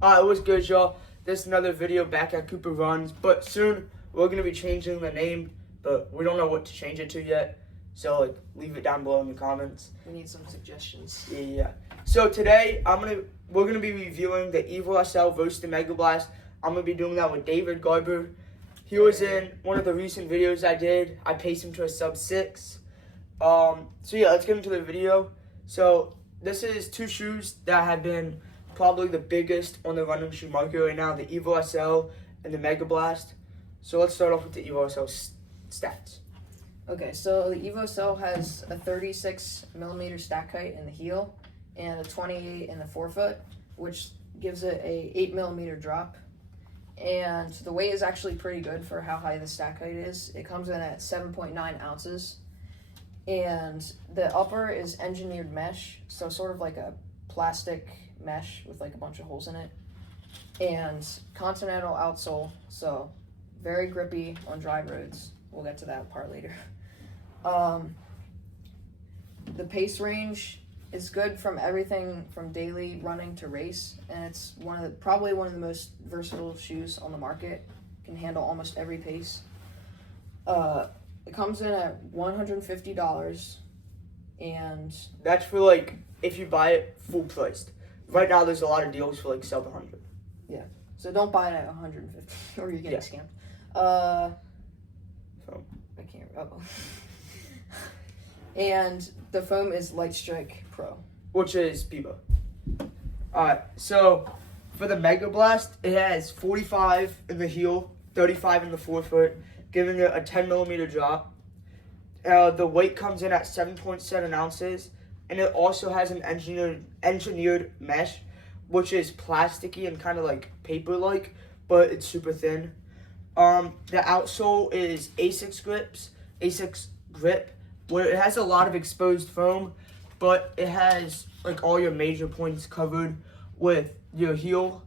What's good, y'all? This is another video back at Cooper Runs, but soon we're going to be changing the name, but we don't know what to change it to yet, so leave it down below in the comments. We need some suggestions. Yeah. So today, we're going to be reviewing the Evo SL versus the Megablast. I'm going to be doing that with David Garber. He was in one of the recent videos I did. I paced him to a sub-6. So yeah, let's get into the video. So this is two shoes that have been probably the biggest on the running shoe market right now, the Evo SL and the Megablast. So let's start off with the Evo SL stats. Okay, so the Evo SL has a 36 millimeter stack height in the heel and a 28 in the forefoot, which gives it a 8 millimeter drop. And the weight is actually pretty good for how high the stack height is. It comes in at 7.9 ounces. And the upper is engineered mesh, so sort of like a plastic mesh with like a bunch of holes in it. And continental outsole, so very grippy on dry roads. We'll get to that part later. The pace range is good from everything from daily running to race, and it's probably one of the most versatile shoes on the market. Can handle almost every pace. It comes in at $150, and that's for if you buy it full priced. Right now, there's a lot of deals for sub 100. Yeah, so don't buy it at 150 or you're getting scammed. So I can't. And the foam is Light Strike Pro, which is Biba. Alright, so for the Megablast, it has 45 in the heel, 35 in the forefoot, giving it a 10 millimeter drop. The weight comes in at 7.7 ounces, and it also has an engineered mesh, which is plasticky and kind of paper-like, but it's super thin. The outsole is Asics grip, where it has a lot of exposed foam, but it has all your major points covered. With your heel,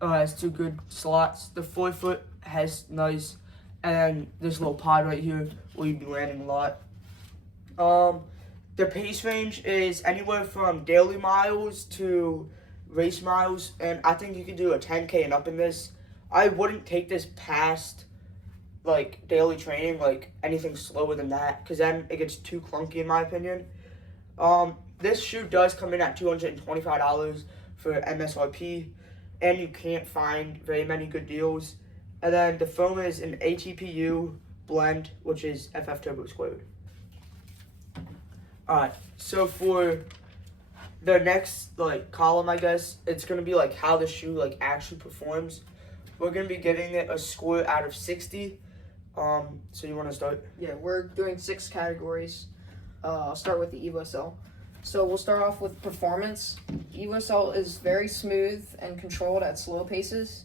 has two good slots. The forefoot has nice, and this little pod right here where you'd be landing a lot. The pace range is anywhere from daily miles to race miles, and I think you can do a 10K and up in this. I wouldn't take this past daily training, anything slower than that, because then it gets too clunky in my opinion. This shoe does come in at $225 for MSRP, and you can't find very many good deals. And then the foam is an ATPU blend, which is FF Turbo Squared. Alright, so for the next column, I guess, it's gonna be how the shoe actually performs. We're gonna be giving it a score out of 60. So you want to start? Yeah, we're doing 6 categories. I'll start with the Evo SL. So we'll start off with performance. Evo SL is very smooth and controlled at slow paces,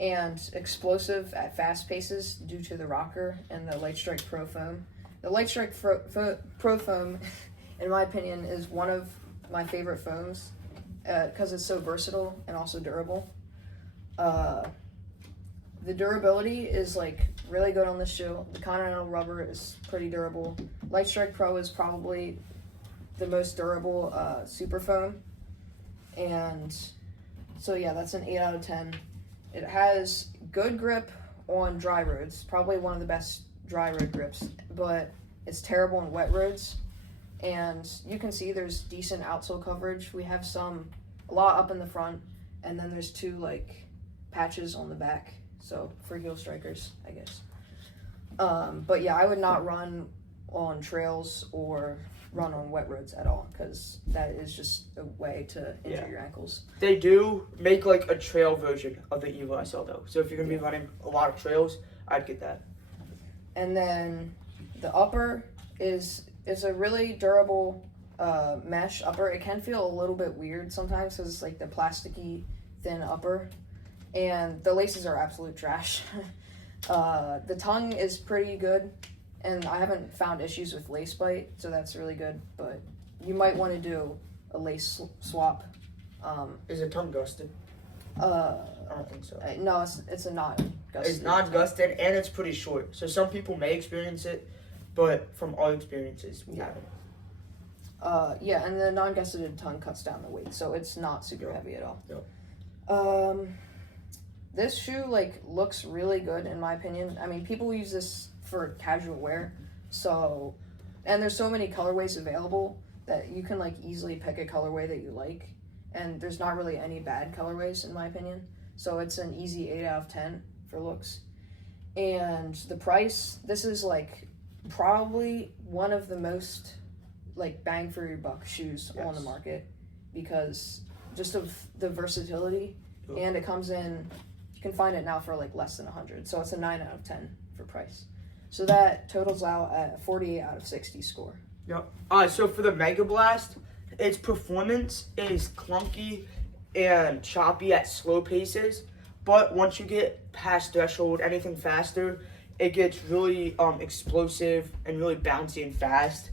and explosive at fast paces due to the rocker and the Light Strike Pro foam. The Light Strike Pro foam, in my opinion, is one of my favorite foams because it's so versatile and also durable. The durability is really good on this shoe. The Continental rubber is pretty durable. Light Strike Pro is probably the most durable super foam. And so yeah, that's an 8 out of 10. It has good grip on dry roads, probably one of the best dry road grips, but it's terrible on wet roads. And you can see there's decent outsole coverage. We have a lot up in the front, and then there's 2 patches on the back. So for heel strikers, I guess. But yeah, I would not run on trails or run on wet roads at all, because that is just a way to injure your ankles. They do make a trail version of the Evo SL though. So if you're gonna be running a lot of trails, I'd get that. And then the upper is a really durable mesh upper. It can feel a little bit weird sometimes because it's the plasticky thin upper. And the laces are absolute trash. The tongue is pretty good, and I haven't found issues with lace bite, so that's really good. But you might want to do a lace swap. Is it tongue gusted? I don't think so. No, it's a not gusted. It's not gusted, and it's pretty short. So some people may experience it, but from our experiences, we haven't. Yeah, and the non-gusseted tongue cuts down the weight, so it's not super heavy at all. Yep. This shoe like looks really good in my opinion. I mean, people use this for casual wear, so and there's so many colorways available that you can like easily pick a colorway that you like, and there's not really any bad colorways in my opinion. So it's an easy 8 out of 10 for looks. And the price, this is like probably one of the most like bang for your buck shoes on the market because just of the versatility, and it comes in, you can find it now for like less than 100, so it's a 9 out of 10 for price. So that totals out at a 48 out of 60 score. Yep. So for the Megablast, its performance is clunky and choppy at slow paces, but once you get past threshold, anything faster, it gets really explosive and really bouncy and fast.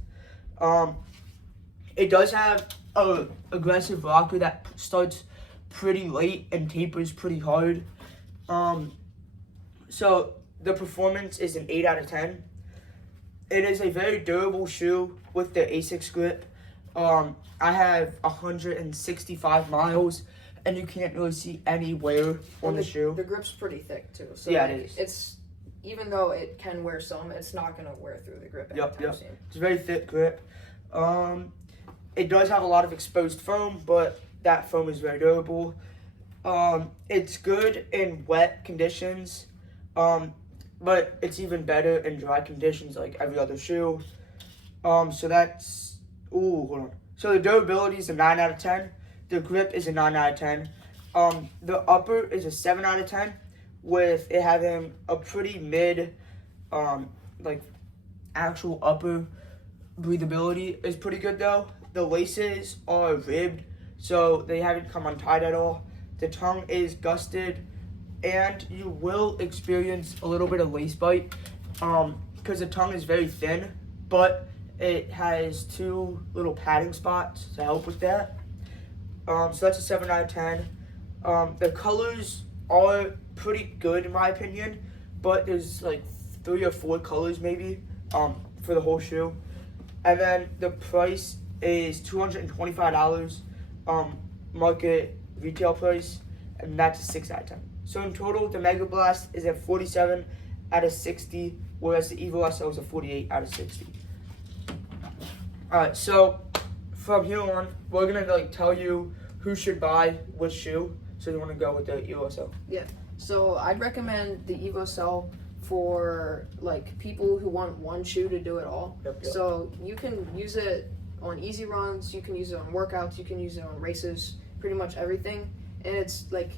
It does have a aggressive rocker that starts pretty late and tapers pretty hard. So the performance is an 8 out of 10. It is a very durable shoe with the ASICS grip. I have 165 miles, and you can't really see any wear on the shoe. The grip's pretty thick too. So yeah, like, it is. It's even though it can wear some, it's not gonna wear through the grip. Yep. It's a very thick grip. It does have a lot of exposed foam, but that foam is very durable. It's good in wet conditions, but it's even better in dry conditions like every other shoe. So that's, hold on. So the durability is a 9 out of 10. The grip is a 9 out of 10. The upper is a 7 out of 10, with it having a pretty mid, like actual upper breathability is pretty good though. The laces are ribbed, so they haven't come untied at all. The tongue is gusted, and you will experience a little bit of lace bite, because the tongue is very thin, but it has 2 little padding spots to help with that. So that's a 7 out of 10. The colors are pretty good in my opinion, but there's like 3 or 4 colors maybe for the whole shoe. And then the price is $225, market retail price, and that's a 6 out of 10. So in total, the Megablast is a 47 out of 60, whereas the Evo SL is a 48 out of 60. Alright, so from here on, we're gonna like tell you who should buy which shoe. So you want to go with the Evo SL? Yeah. So I'd recommend the Evo SL for like people who want one shoe to do it all. Yep. So you can use it on easy runs, you can use it on workouts, you can use it on races, pretty much everything. And it's like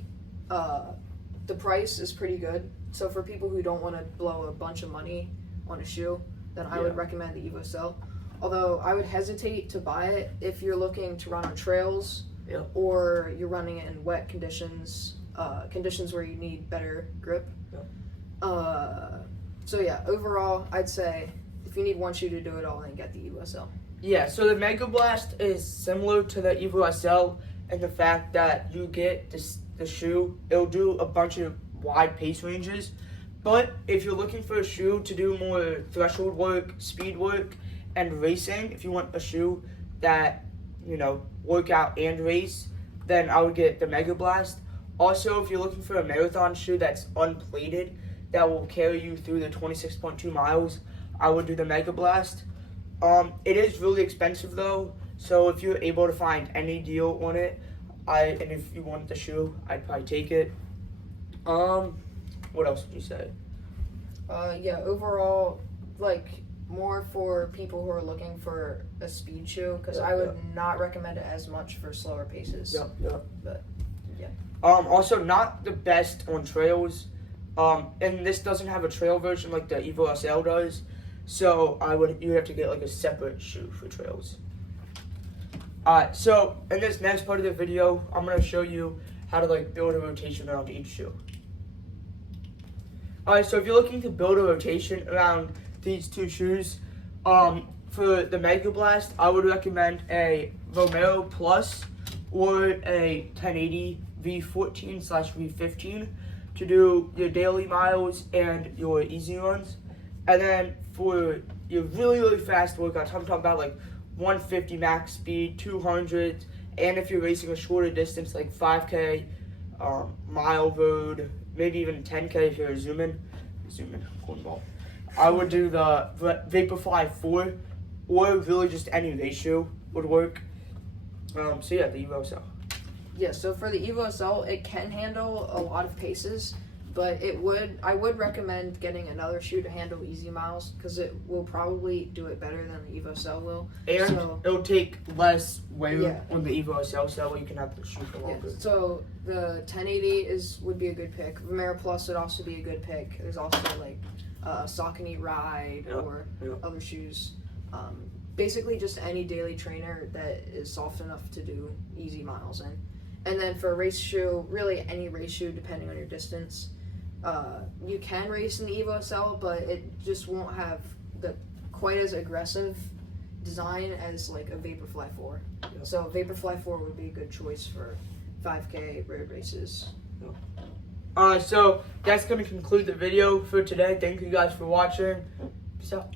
the price is pretty good. So for people who don't want to blow a bunch of money on a shoe, then I would recommend the Evo SL. Although I would hesitate to buy it if you're looking to run on trails or you're running it in wet conditions, conditions where you need better grip. So yeah, overall, I'd say if you need one shoe to do it all, then get the Evo SL. Yeah, so the Megablast is similar to the Evo SL in the fact that you get the shoe, it'll do a bunch of wide pace ranges, but if you're looking for a shoe to do more threshold work, speed work, and racing, if you want a shoe that, you know, work out and race, then I would get the Megablast. Also, if you're looking for a marathon shoe that's unplated, that will carry you through the 26.2 miles, I would do the Megablast. It is really expensive though, so if you're able to find any deal on it, and if you want the shoe, I'd probably take it. What else would you say? Yeah, overall, like more for people who are looking for a speed shoe, because I would not recommend it as much for slower paces. But yeah. Also, not the best on trails. And this doesn't have a trail version like the Evo SL does, so you have to get like a separate shoe for trails. Alright, so in this next part of the video, I'm gonna show you how to like build a rotation around each shoe. Alright, so if you're looking to build a rotation around these 2 shoes, for the Megablast, I would recommend a Romero Plus or a 1080 V14/V15 to do your daily miles and your easy runs. And then for your really, really fast workouts, I'm talking about like 150 max speed, 200, and if you're racing a shorter distance like 5K, mile road, maybe even 10K if you're zooming, cornball. I would do the Vaporfly 4, or really just any ratio would work. So yeah, the Evo SL. Yeah, so for the Evo SL, it can handle a lot of paces, but I would recommend getting another shoe to handle easy miles, because it will probably do it better than the Evo SL will. And so, it'll take less weight Yeah. on the Evo SL, so you can have the shoe for yeah, longer. so the 1080 would be a good pick. Vomero Plus would also be a good pick. There's also like Saucony Ride or other shoes. Basically just any daily trainer that is soft enough to do easy miles in. And then for a race shoe, really any race shoe depending on your distance. You can race in the Evo SL, but it just won't have the quite as aggressive design as like a Vaporfly 4. Yep. So Vaporfly 4 would be a good choice for 5K road races. So that's going to conclude the video for today. Thank you guys for watching. Peace out.